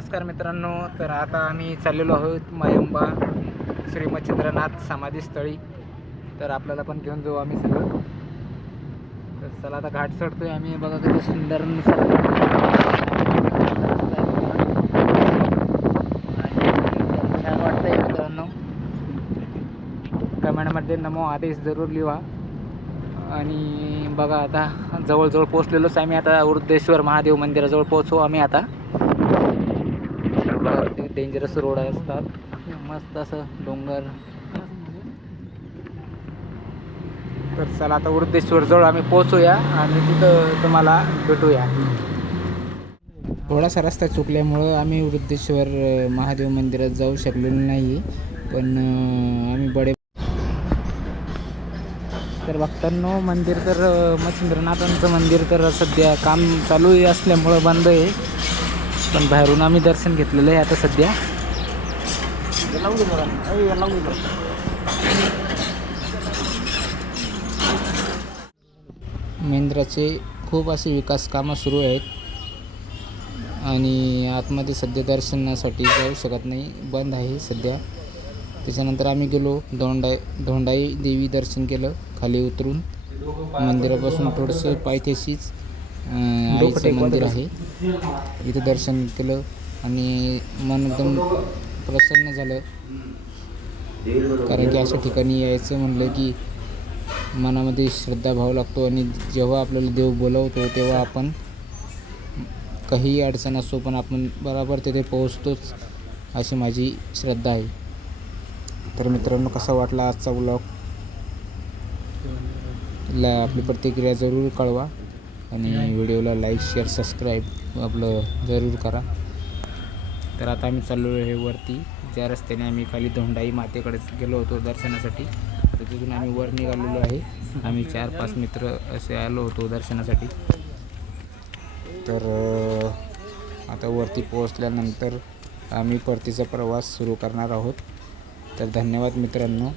नमस्कार मित्रांनो. तर आता आम्ही चाललेलो आहोत मायंबा श्री मच्छिंद्रनाथ समाधीस्थळी. तर आपल्याला पण घेऊन जाऊ आम्ही सगळं. तर चला आता घाट चढतोय आम्ही. बघा किती सुंदर निसर्ग आणि छान वाटतंय मित्रांनो. कमेंटमध्ये नमो आदेश जरूर लिहा. आणि बघा आता जवळजवळ पोचलेलोच आम्ही. आता वृद्धेश्वर महादेव मंदिराजवळ पोहोचू आम्ही आता. डेंजरस रोड असतात, मस्त असं डोंगर. तर चला आता वृद्धेश्वर जवळ आम्ही पोहोचूया आणि तिथं तुम्हाला भेटूया. थोडासा रस्ता चुकल्यामुळं आम्ही वृद्धेश्वर महादेव मंदिरात जाऊ शकलेलो नाही. पण आम्ही बडे तर भक्तांनो, मंदिर तर मच्छिंद्रनाथांचं मंदिर तर सध्या काम चालू असल्यामुळं बंद आहे. पण बाहेरून आम्ही दर्शन घेतलेलं आहे आता सध्या. मंदिराचे खूप असे विकास कामं सुरू आहेत आणि आतमध्ये सध्या दर्शनासाठी जाऊ शकत नाही, बंद आहे सध्या. त्याच्यानंतर आम्ही गेलो धोंडाई देवी दर्शन केलं. खाली उतरून मंदिरापासून थोडंसं पायथ्याशीच आईचं मंदिर आहे, इथं दर्शन केलं आणि मन एकदम प्रसन्न झालं. कारण की अशा ठिकाणी यायचं म्हणलं की मनामध्ये श्रद्धाभाव लागतो आणि जेव्हा आपल्याला देव बोलवतो तेव्हा आपण काही अडचण असो पण आपण बरोबर तिथे पोहोचतोच, अशी माझी श्रद्धा आहे. तर मित्रांनो, कसा वाटला आजचा व्लॉग? आपली प्रतिक्रिया जरूर कळवा आणि व्हिडिओला लाईक शेअर सबस्क्राईब आपलं जरूर करा. तर आता आम्ही चाललो आहे वरती. ज्या रस्त्याने आम्ही खाली धोंडाई मातेकडे गेलो होतो दर्शनासाठी, तर तिथून आम्ही वर निघालेलो आहे. आम्ही 4-5 मित्र असे आलो होतो दर्शनासाठी. तर आता वरती पोहोचल्यानंतर आम्ही परतीचा प्रवास सुरू करणार आहोत. तर धन्यवाद मित्रांनो.